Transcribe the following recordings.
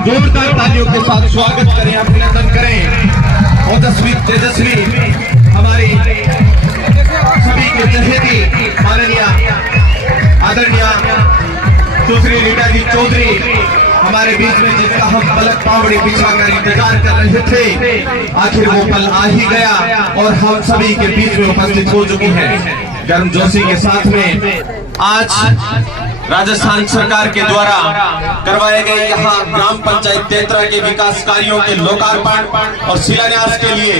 जोरदार तालियों के साथ स्वागत करें, अभिनंदन करें। ओजस्वी तेजस्वी हमारी सभी के चहेती माननीय आदरणीय सुश्री रीटा जी चौधरी हमारे बीच में, जिसका हम पलक पावड़ी बिछाकर इंतजार कर रहे थे, आखिर वो पल आ ही गया और हम सभी के बीच में उपस्थित हो चुकी हैं। गर्मजोशी के साथ में आज राजस्थान सरकार के द्वारा करवाए गए यहाँ ग्राम पंचायत तेतरा के विकास कार्यों के लोकार्पण और शिलान्यास के लिए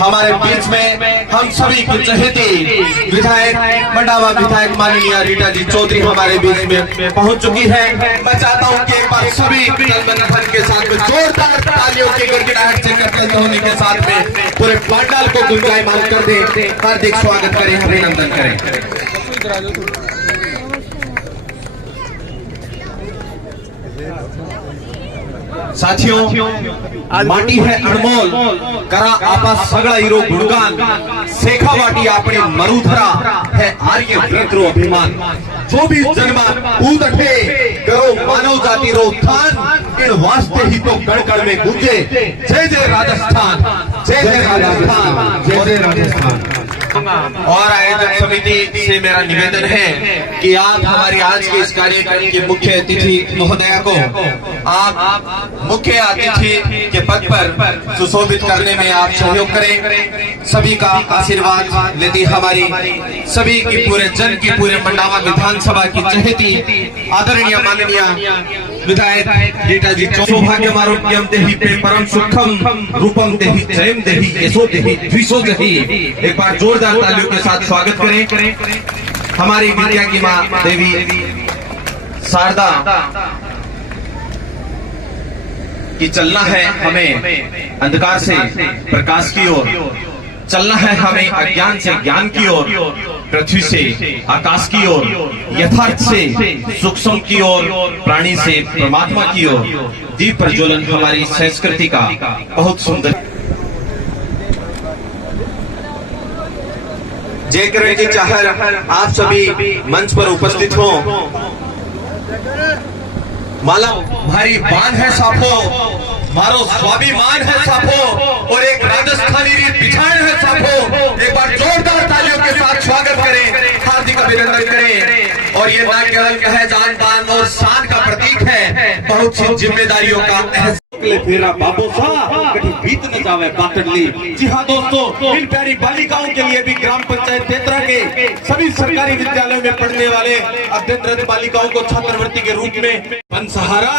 हमारे बीच में हम सभी की चहेती विधायक मंडावा विधायक माननीय रीटा जी चौधरी हमारे बीच में पहुंच चुकी है। मैं चाहता हूं कि एक बार सभी संगठन के साथ में जोरदार तालियों की गड़गड़ाहट से करते होने के साथ में पूरे पंडाल को गुंजायमान कर दे, हार्दिक स्वागत करें, अभिनंदन करें। साथियों, माटी है अनमोल, करा आपा सगळा हिरो गुणगान, सेखा वाटी आपणे मरुधरा है आर्य व्रत रो अभिमान। जो भी जन्मा उठे करो मानव जाति रो उत्थान, इन वास्ते ही तो कण में गूंजे जय जय राजस्थान, जय जय राजस्थान, जय जय राजस्थान। और आयोजक समिति से मेरा निवेदन है कि आप हमारी आज के इस कार्यक्रम के मुख्य अतिथि महोदया को आप मुख्य अतिथि के पद पर सुशोभित करने में आप सहयोग करें। सभी का आशीर्वाद लेती हमारी सभी की पूरे जन की पूरे मंडावा विधानसभा की चहेती आदरणीय माननीय विधायक रीटा जी सौभाग्यमारोग्यम देहि पे परम सुखम रूपम देहि जयम देहि यशो देहि द्विशो देहि। एक बार जोरदार तालियों के साथ स्वागत करें हमारी विद्या की मां देवी शारदा कि चलना है हमें अंधकार से प्रकाश की ओर, चलना है हमें अज्ञान से ज्ञान की ओर, पृथ्वी से आकाश की ओर, यथार्थ से सूक्ष्म की ओर, प्राणी से परमात्मा की ओर। दीप प्रज्वलन हमारी संस्कृति का बहुत सुंदर। जय करण की चाहर आप सभी मंच पर उपस्थित हो। माला भारी बान है साफो, मारो स्वाभिमान है साफो, और एक राजस्थानी रीत पिछाड़ है साफो। एक बार जोरदार तालियों के साथ स्वागत करें, हार्दिक अभिनंदन करें। और ये न केवल है जान पान और शान का प्रतीक है, बहुत सी जिम्मेदारियों का मोकले फेरा बाबो सा कभी बीत न जावे बाटली। जी हाँ दोस्तों, इन प्यारी बालिकाओं के लिए भी ग्राम पंचायत तेतरा के सभी सरकारी विद्यालयों में पढ़ने वाले अध्ययनरत बालिकाओं को छात्रवृत्ति के रूप में बन सहारा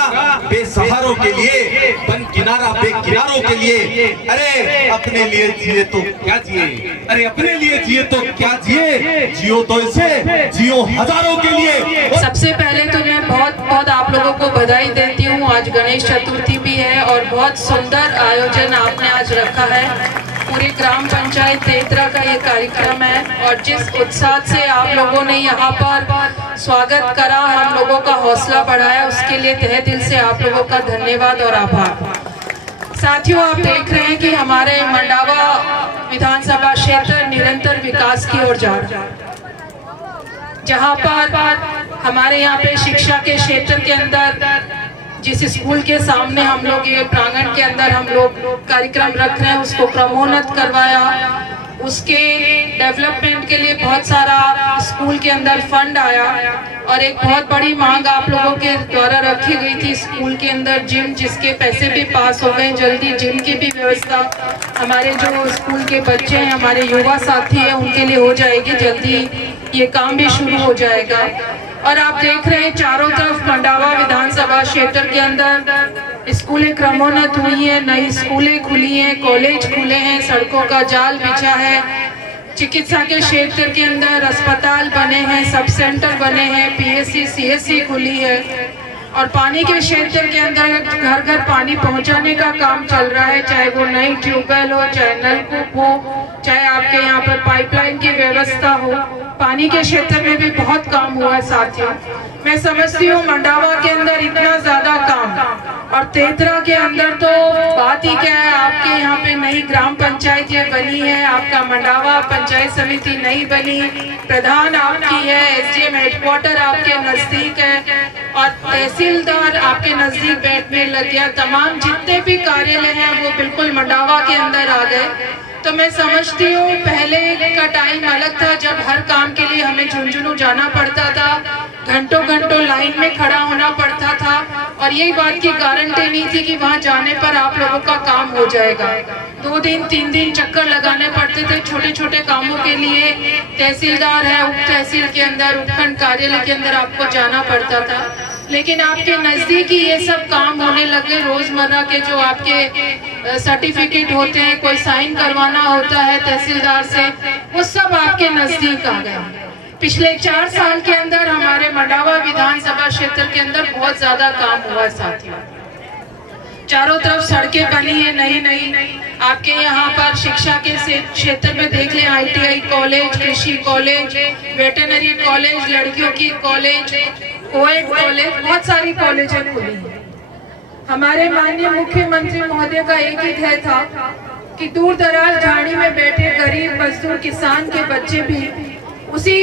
बेसहारों के लिए, बन किनारा बेकिनारों के लिए, अरे अपने लिए जिए तो क्या जिए, अरे अपने लिए जिए तो क्या जिए, जियो तो इसे जियो हजारों के लिए। सबसे पहले तो मैं बहुत बहुत आप लोगों को बधाई देती हूँ। आज गणेश चतुर्थी भी है और बहुत सुंदर आयोजन आपने आज रखा है। पूरे ग्राम पंचायत तेतरा का ये कार्यक्रम है और जिस उत्साह से आप लोगों ने यहाँ पर स्वागत करा, हम लोगों का हौसला बढ़ाया, उसके लिए तहे दिल से आप लोगों का धन्यवाद और आभार। साथियों, आप देख रहे हैं कि हमारे मंडावा विधानसभा क्षेत्र निरंतर विकास की ओर जा रहा है। जहाँ पर हमारे यहाँ पे शिक्षा के क्षेत्र के अंदर जिस स्कूल के सामने हम लोग ये प्रांगण के अंदर हम लोग कार्यक्रम रख रहे हैं, उसको क्रमोन्नत करवाया। उसके डेवलपमेंट के लिए बहुत सारा स्कूल के अंदर फंड आया और एक बहुत बड़ी मांग आप लोगों के द्वारा रखी गई थी स्कूल के अंदर जिम, जिसके पैसे भी पास हो गए। जल्दी जिम की भी व्यवस्था हमारे जो स्कूल के बच्चे हैं, हमारे युवा साथी हैं, उनके लिए हो जाएगी। जल्दी ये काम भी शुरू हो जाएगा। और आप देख रहे हैं चारों तरफ मंडावा विधानसभा क्षेत्र के अंदर स्कूलें क्रमोन्नत हुई हैं, नई स्कूलें खुली हैं, कॉलेज खुले हैं, सड़कों का जाल बिछा है, चिकित्सा के क्षेत्र के अंदर अस्पताल बने हैं, सब सेंटर बने हैं, पीएससी सीएससी खुली है और पानी के क्षेत्र के अंदर घर घर पानी पहुंचाने का काम चल रहा है, चाहे वो नई ट्यूबवेल हो, चाहे नलकूप हो, चाहे आपके यहाँ पर पाइपलाइन की व्यवस्था हो। पानी के क्षेत्र में भी बहुत काम हुआ है साथियों। मैं समझती हूँ मंडावा के अंदर इतना ज्यादा काम और तेतरा के अंदर तो बात ही क्या है। आपके यहाँ पे नई ग्राम पंचायत ये बनी है, आपका मंडावा पंचायत समिति नहीं बनी, प्रधान आपकी है, एसडीएम हेडक्वार्टर आपके नजदीक है और तहसीलदार आपके नजदीक बैठने लग गया। तमाम जितने भी कार्यालय हैं वो बिल्कुल मंडावा के अंदर आ गए। तो मैं समझती हूँ पहले का टाइम अलग था, जब हर काम के लिए हमें झुंझुनू जाना पड़ता था, घंटों घंटों लाइन में खड़ा होना पड़ता था और यही बात की गारंटी नहीं थी कि वहाँ जाने पर आप लोगों का काम हो जाएगा। 2 दिन 3 दिन चक्कर लगाने पड़ते थे छोटे छोटे कामों के लिए। तहसीलदार है, उप तहसील के अंदर, उपखंड कार्यालय के अंदर आपको जाना पड़ता था, लेकिन आपके नजदीक ही ये सब काम होने लगे। रोजमर्रा के जो आपके सर्टिफिकेट होते हैं, कोई साइन करवाना होता है तहसीलदार से, वो सब आपके नजदीक आ गए। पिछले 4 साल के अंदर हमारे मंडावा विधानसभा क्षेत्र के अंदर बहुत ज्यादा काम हुआ साथियों। चारों तरफ सड़कें बनी है नई नई। आपके यहाँ पर शिक्षा के क्षेत्र में देख लें, ITI कॉलेज, कृषि कॉलेज, वेटरनरी कॉलेज, लड़कियों की कॉलेज, कोएड कॉलेज, बहुत सारी कॉलेजें खुली हैं। हमारे माननीय मुख्यमंत्री महोदय का एक ही ध्येय था कि दूर दराज झाड़ी में बैठे गरीब मजदूर किसान के बच्चे भी उसी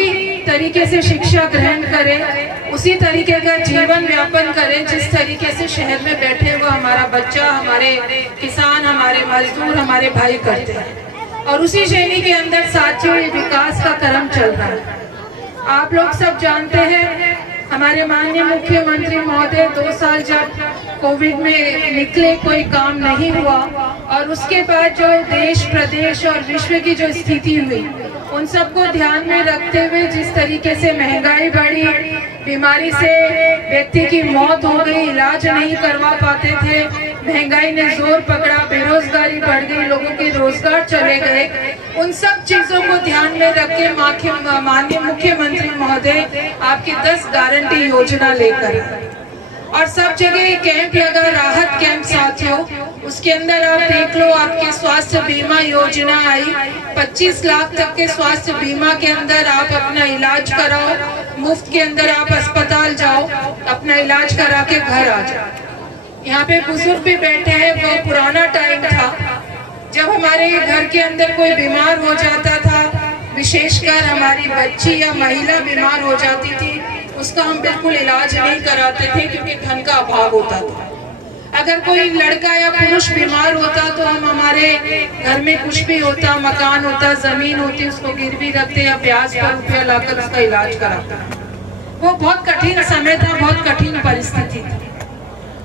तरीके से शिक्षा ग्रहण करें, उसी तरीके का जीवन यापन करें जिस तरीके से शहर में बैठे हुआ हमारा बच्चा, हमारे किसान, हमारे मजदूर, हमारे भाई करते हैं। और उसी श्रेणी के अंदर साथियों ये विकास का क्रम चल रहा है। आप लोग सब जानते हैं हमारे माननीय मुख्यमंत्री महोदय 2 साल जब कोविड में निकले, कोई काम नहीं हुआ और उसके बाद जो देश प्रदेश और विश्व की जो स्थिति हुई, उन सबको ध्यान में रखते हुए जिस तरीके से महंगाई बढ़ी, बीमारी से व्यक्ति की मौत हो गई, इलाज नहीं करवा पाते थे, महंगाई ने जोर पकड़ा, बेरोजगारी बढ़ गई, लोगों के रोजगार चले गए, उन सब चीजों को ध्यान में रख के माननीय मुख्यमंत्री महोदय आपकी 10 गारंटी योजना लेकर और सब जगह कैंप लगा, राहत कैंप साथियों। उसके अंदर आप देख लो, आपके स्वास्थ्य बीमा योजना आई, 25 लाख तक के स्वास्थ्य बीमा के अंदर आप अपना इलाज कराओ, मुफ्त के अंदर आप अस्पताल जाओ, अपना इलाज करा के घर आ जाओ। यहाँ पे बुजुर्ग भी बैठे हैं, वो पुराना टाइम था जब हमारे घर के अंदर कोई बीमार हो जाता था, विशेषकर हमारी बच्ची या महिला बीमार हो जाती थी, उसका हम बिल्कुल इलाज नहीं कराते थे क्योंकि धन का अभाव होता था। अगर कोई लड़का या पुरुष बीमार होता तो हम हमारे घर में कुछ भी होता, मकान होता, जमीन होती, उसको गिरवी रखते या ब्याज पर रुपया लाकर उसका इलाज कराते। वो बहुत कठिन समय था, बहुत कठिन परिस्थिति थी।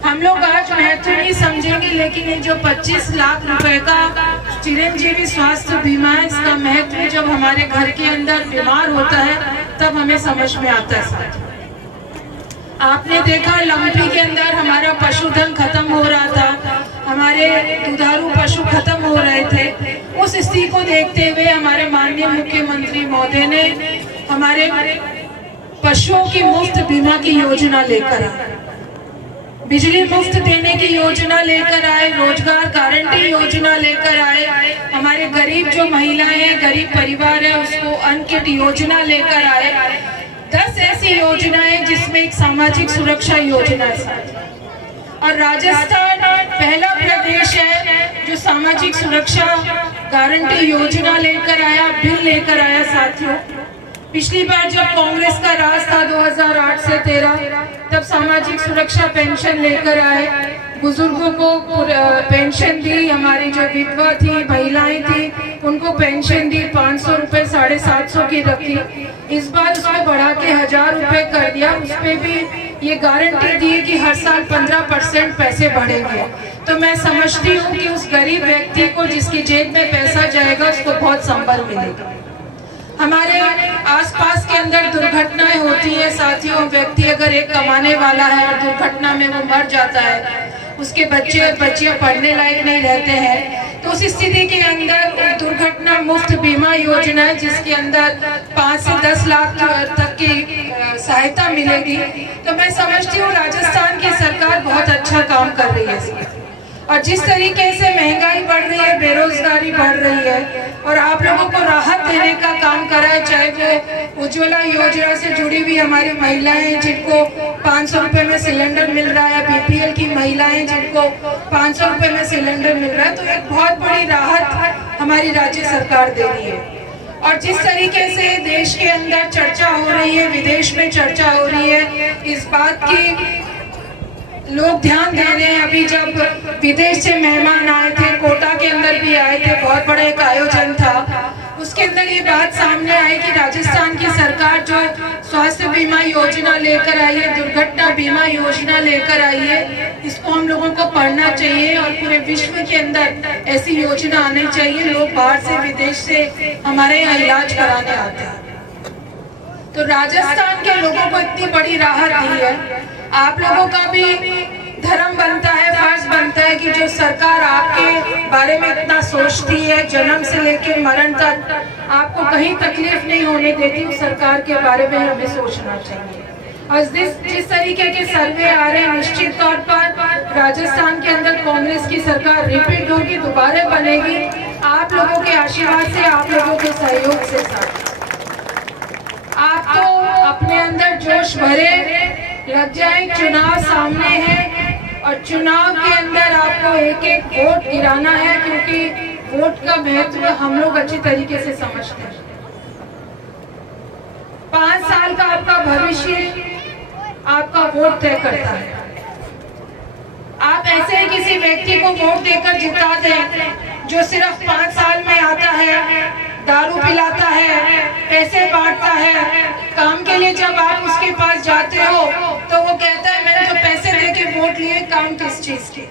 हम लोग आज महत्व नहीं समझेंगे, लेकिन ये जो 25 लाख रुपए का चिरंजीवी स्वास्थ्य बीमा है, इसका महत्व जब हमारे घर के अंदर बीमार होता है तब हमें समझ में आता है। आपने देखा लंपी के अंदर हमारा पशुधन खत्म हो रहा था, हमारे दुधारू पशु खत्म हो रहे थे। उस स्थिति को देखते हुए हमारे माननीय मुख्यमंत्री महोदय ने हमारे पशुओं की मुफ्त बीमा की योजना लेकर आए, बिजली मुफ्त देने की योजना लेकर आए, रोजगार गारंटी योजना लेकर आए। हमारे गरीब जो महिलाएं हैं, गरीब परिवार है, उसको अन्न किट योजना लेकर आए। 10 ऐसी योजनाएं जिसमें एक सामाजिक सुरक्षा योजना है। और राजस्थान पहला प्रदेश है जो सामाजिक सुरक्षा गारंटी योजना लेकर आया, बिल लेकर आया। साथियों, पिछली बार जब कांग्रेस का राज था 2008 से 13, तब सामाजिक सुरक्षा पेंशन लेकर आए, बुजुर्गों को पेंशन दी, हमारी जो विधवा थी, महिलाएं थी, उनको पेंशन दी, 500 रुपए 750 की रखी। इस बार उसको बढ़ा के 1000 रुपए कर दिया। उसपे भी ये गारंटी दी कि हर साल 15% पैसे बढ़ेंगे। तो मैं समझती हूँ कि उस गरीब व्यक्ति को जिसकी जेब में पैसा जाएगा उसको बहुत संबल मिलेगा। हमारे आसपास के अंदर दुर्घटनाएं होती है साथियों। व्यक्ति अगर एक कमाने वाला है और दुर्घटना में वो मर जाता है, उसके बच्चे और बच्चियां पढ़ने लायक नहीं रहते हैं, तो उस स्थिति के अंदर दुर्घटना मुफ्त बीमा योजना है जिसके अंदर 5 से 10 लाख तक की सहायता मिलेगी। तो मैं समझती हूँ राजस्थान की सरकार बहुत अच्छा काम कर रही है। और जिस तरीके से महंगाई बढ़ रही है, बेरोजगारी बढ़ रही है, और आप लोगों को राहत देने का काम करा है, चाहे वो उज्ज्वला योजना से जुड़ी हुई हमारी महिलाएं जिनको 500 रुपए में सिलेंडर मिल रहा है, बीपीएल की महिलाएं जिनको 500 रुपए में सिलेंडर मिल रहा है, तो एक बहुत बड़ी राहत हमारी राज्य सरकार दे रही है। और जिस तरीके से देश के अंदर चर्चा हो रही है, विदेश में चर्चा हो रही है, इस बात की लोग ध्यान दे रहे हैं। अभी जब विदेश से मेहमान आए थे, कोटा के अंदर भी आए थे, बहुत बड़ा एक आयोजन था, उसके अंदर ये बात सामने आई कि राजस्थान की सरकार जो स्वास्थ्य बीमा योजना लेकर आई है, दुर्घटना बीमा योजना लेकर आई है, इसको हम लोगों को पढ़ना चाहिए और पूरे विश्व के अंदर ऐसी योजना आनी चाहिए। लोग बाहर से, विदेश से हमारे यहाँ इलाज कराने आते हैं। तो राजस्थान के लोगों को इतनी बड़ी राहत दी है। आप लोगों का भी धर्म बनता है, फर्ज बनता है कि जो सरकार आपके बारे में इतना सोचती है, जन्म से लेकर मरण तक आपको कहीं तकलीफ नहीं होने देती, उस सरकार के बारे में हमें सोचना चाहिए। और जिस तरीके के सर्वे आ रहे हैं, निश्चित तौर पर राजस्थान के अंदर कांग्रेस की सरकार रिपीट होगी, दोबारा बनेगी, आप लोगों के आशीर्वाद से, आप लोगों के सहयोग से। साथ आप तो अपने अंदर जोश भरे लग जाए, चुनाव सामने है और चुनाव के अंदर आपको एक एक वोट गिराना है, क्योंकि वोट का महत्व हम लोग अच्छी तरीके से समझते हैं। 5 साल का आपका भविष्य आपका वोट तय करता है। आप ऐसे ही किसी व्यक्ति को वोट देकर जिता दें जो सिर्फ 5 साल में आता है, दारू पिलाता है, पैसे बांटता है, काम के लिए जब आप उसके पास जाते हो तो वो कहता है मैंने तो पैसे देके वोट लिए, काम किस चीज के।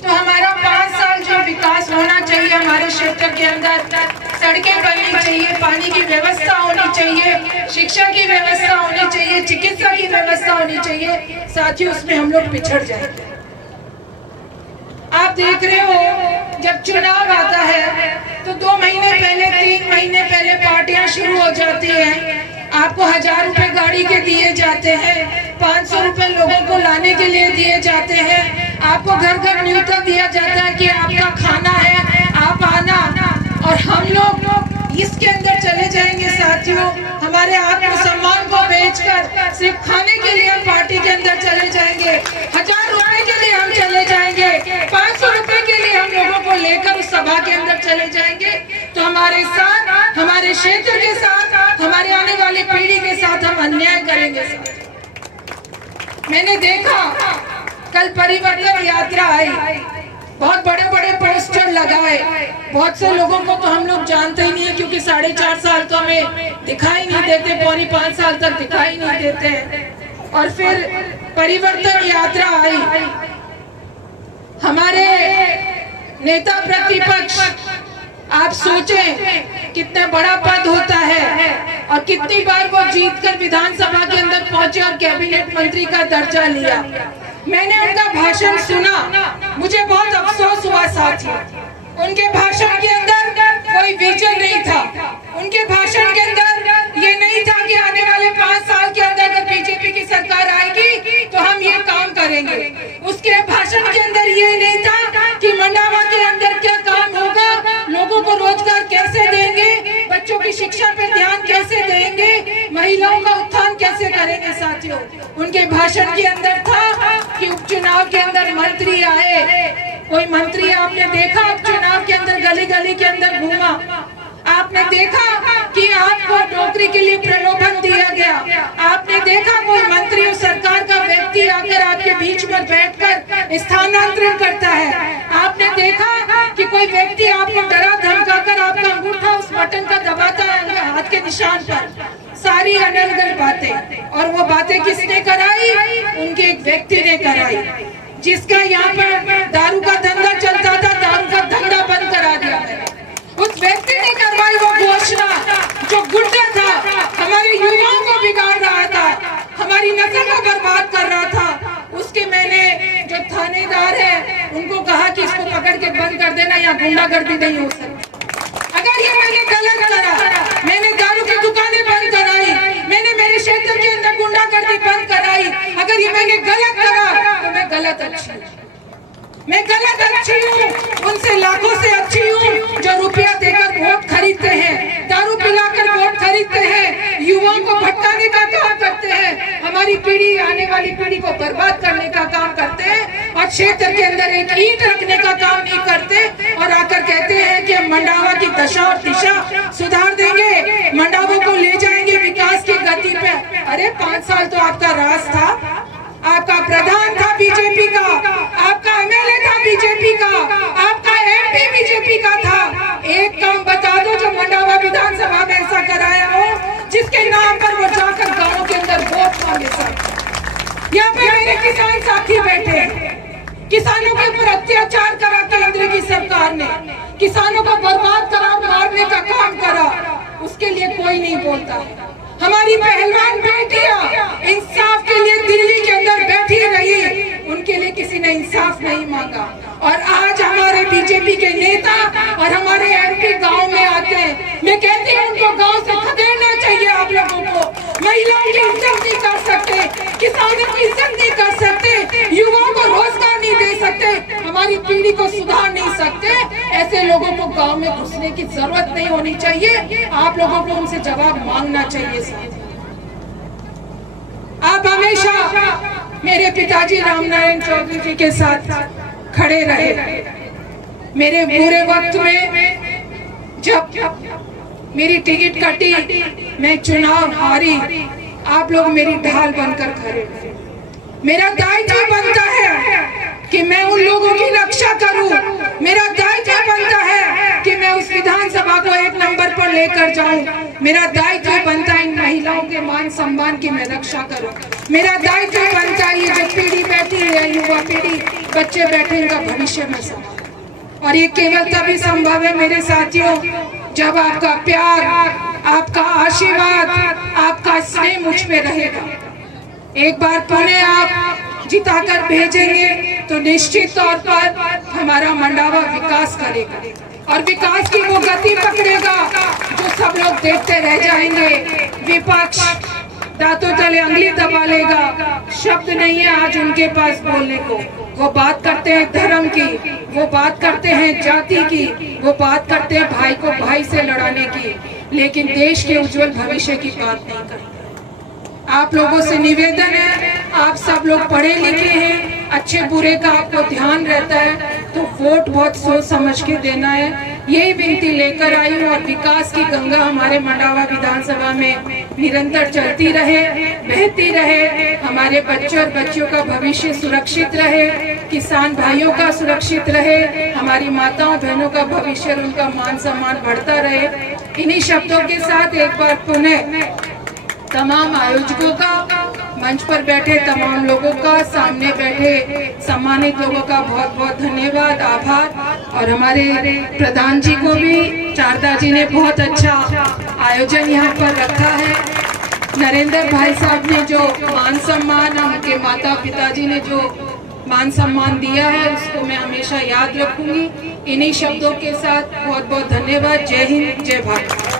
तो हमारा 5 साल जो विकास होना चाहिए हमारे क्षेत्र के अंदर, सड़कें बननी चाहिए, पानी की व्यवस्था होनी चाहिए, शिक्षा की व्यवस्था होनी चाहिए, चिकित्सा की व्यवस्था होनी चाहिए, साथियों उसमें हम लोग पिछड़ जाएंगे। आप देख रहे हो जब चुनाव आता है तो 2 महीने पहले, 3 महीने पहले पार्टियां शुरू हो जाती हैं। आपको 1000 रुपए गाड़ी के दिए जाते हैं, 500 रुपए लोगों को लाने के लिए दिए जाते हैं, आपको घर घर न्योता दिया जाता है कि आपका खाना है, आप आना। और हम लोग इसके अंदर चले जाएंगे साथियों, हमारे आत्मसम्मान को बेचकर सिर्फ खाने के लिए हम पार्टी के अंदर चले जाएंगे, 1000 रुपए के लिए हम चले जाएंगे, 500 रुपए के लिए हम लोगों को लेकर उस सभा के अंदर चले जाएंगे। तो हमारे साथ, हमारे क्षेत्र के साथ, हमारे आने वाली पीढ़ी के साथ हम अन्याय करेंगे। मैंने देखा कल परिवर्तन यात्रा आई, बहुत बड़े बड़े पोस्टर लगाए, बहुत से लोगों को तो हम लोग जानते ही नहीं है, क्योंकि 4.5 साल तो हमें दिखाई नहीं देते, 4.5 साल तक दिखाई नहीं देते हैं। और फिर परिवर्तन यात्रा आई। हमारे नेता प्रतिपक्ष, आप सोचें कितना बड़ा पद होता है और कितनी बार वो जीतकर विधानसभा के अंदर पहुंचे और कैबिनेट मंत्री का दर्जा लिया। मैंने उनका भाषण सुना, मुझे बहुत अफसोस हुआ साथियों। उनके भाषण के अंदर कोई विजन नहीं था। उनके भाषण के अंदर ये नहीं था कि आने वाले 5 साल के अंदर अगर बीजेपी की सरकार आएगी तो हम ये काम करेंगे। उसके भाषण के अंदर ये नहीं था कि मंडावा के अंदर क्या काम होगा, लोगों को रोजगार कैसे देंगे, बच्चों की शिक्षा पे ध्यान कैसे देंगे, महिलाओं का उत्थान कैसे करेंगे। साथियों, उनके भाषण के अंदर था कि उपचुनाव के अंदर मंत्री आए। कोई मंत्री आपने देखा उपचुनाव के अंदर गली गली के अंदर घूमा? आपने देखा कि आपको नौकरी के लिए प्रलोभन दिया गया? आपने देखा कोई मंत्री और सरकार का व्यक्ति आकर आपके बीच में बैठकर स्थानांतरण करता है? आपने देखा कि कोई व्यक्ति आपको डरा धमकाकर आपका अंगूठा उस बटन का दबाता है हाथ के निशान पर? सारी अनर्गल बातें। और वो बातें किसने कराई? उनके एक व्यक्ति ने कराई, जिसका यहाँ पर दारू का धंधा चलता था, दारू का धंधा बंद करा दिया है। उस व्यक्ति ने करवाई वो घोषणा जो गुंडा था, हमारे युवाओं को बिगाड़ रहा था, हमारी नस्ल को बर्बाद कर रहा था। उसके मैंने जो थानेदार है उनको कहा कि इसको पकड़ के बंद कर देना, या गुंडागर्दी नहीं हो सकती। अगर ये मैंने गलत करा, मैंने दारू की दुकानें बंद कराई, मैंने मेरे क्षेत्र के अंदर गुंडागर्दी बंद कराई, अगर ये मैंने गलत करा तो मैं गलत अच्छी हूँ, मैं गलत अच्छी हूँ। उनसे लाखों से अच्छी हूँ जो रुपया देकर वोट खरीदते हैं, दारू पिलाकर वोट खरीदते हैं, युवाओं को भटकाने का काम करते हैं, हमारी पीढ़ी, आने वाली पीढ़ी को बर्बाद करने का काम करते हैं, और क्षेत्र के अंदर एक ईंट रखने का काम नहीं करते, और आकर कहते हैं कि हम मंडावा की दशा और दिशा सुधार देंगे, मंडावा को ले जाएंगे विकास की गति पे। अरे 5 साल तो आपका राज था, आपका प्रधान था बीजेपी का, आपका एमएलए था बीजेपी का, आपका एमपी बीजेपी का था। एक काम बता दो जो मंडावा विधानसभा में ऐसा कराया हो जिसके नाम पर वो जाकर गांवों के अंदर वोट मांगे। सर, यहाँ पे मेरे किसान साथी बैठे हैं, किसानों के ऊपर अत्याचार करा केंद्र की सरकार ने, किसानों को बर्बाद करा, मारने का काम करा, उसके लिए कोई नहीं बोलता। हमारी पहलवान बेटियां इंसाफ के लिए दिल्ली के अंदर बैठी रही, उनके लिए किसी ने इंसाफ नहीं मांगा। और आज हमारे बीजेपी के नेता और हमारे एमपी गांव में आते हैं, मैं कहती हूँ उनको गांव से खदेड़ना चाहिए। आप लोगों को महिलाओं की इज्जत नहीं कर सकते, किसानों की इज्जत नहीं कर सकते, युवाओं को रोजगार नहीं दे सकते, हमारी पीढ़ी को सुधार नहीं सकते, ऐसे लोगों को गांव में घुसने की जरूरत नहीं होनी चाहिए। आप लोगों को उनसे जवाब मांगना चाहिए। आप हमेशा मेरे पिताजी रामनारायण चौधरी जी के साथ खड़े रहे। मेरे बुरे वक्त में जब मेरी टिकट कटी, मैं चुनाव हारी, आप लोग मेरी ढाल बनकर खड़े रहे। मेरा दायित्व बनता है कि मैं उन लोगों की रक्षा करूं, मेरा दायित्व बनता है कि मैं उस विधानसभा को 1 नंबर पर लेकर जाऊं, मेरा दायित्व बनता है इन महिलाओं के मान सम्मान की मैं रक्षा करूं, मेरा दायित्व बनता है ये जो पीढ़ी बैठी है, युवा पीढ़ी, बच्चे बैठे, इनका भविष्य में संभव। और ये केवल तभी संभव है मेरे साथियों जब आपका प्यार, आपका आशीर्वाद, आपका स्नेह मुझ पे रहेगा। एक बार पुणे आप जिताकर भेजेंगे तो निश्चित तौर पर हमारा मंडावा विकास करेगा, और विकास की वो गति पकड़ेगा जो सब लोग देखते रह जाएंगे। विपक्ष दांतों तले उंगली दबा लेगा, शब्द नहीं है आज उनके पास बोलने को। वो बात करते हैं धर्म की, वो बात करते हैं जाति की, वो बात करते हैं भाई को भाई से लड़ाने की, लेकिन देश के उज्जवल भविष्य की बात नहीं करते। आप लोगों से निवेदन है, आप सब लोग पढ़े लिखे हैं, अच्छे बुरे का आपको ध्यान रहता है, तो वोट बहुत सोच समझ के देना है। यही विनती लेकर आई हूँ, और विकास की गंगा हमारे मंडावा विधानसभा में निरंतर चलती रहे, बहती रहे, हमारे बच्चे और बच्चियों का भविष्य सुरक्षित रहे, किसान भाइयों का सुरक्षित रहे, हमारी माताओं बहनों का भविष्य, उनका मान सम्मान बढ़ता रहे। इन्हीं शब्दों के साथ एक बार पुनः तमाम आयोजकों का, मंच पर बैठे तमाम लोगों का, सामने बैठे सम्मानित लोगों का बहुत बहुत धन्यवाद, आभार। और हमारे प्रधान जी को भी, शारदा जी ने बहुत अच्छा आयोजन यहाँ पर रखा है। नरेंद्र भाई साहब ने जो मान सम्मान, उनके माता पिताजी ने जो मान सम्मान दिया है, उसको मैं हमेशा याद रखूंगी। इन्हीं शब्दों के साथ बहुत बहुत धन्यवाद। जय हिंद, जय भारत।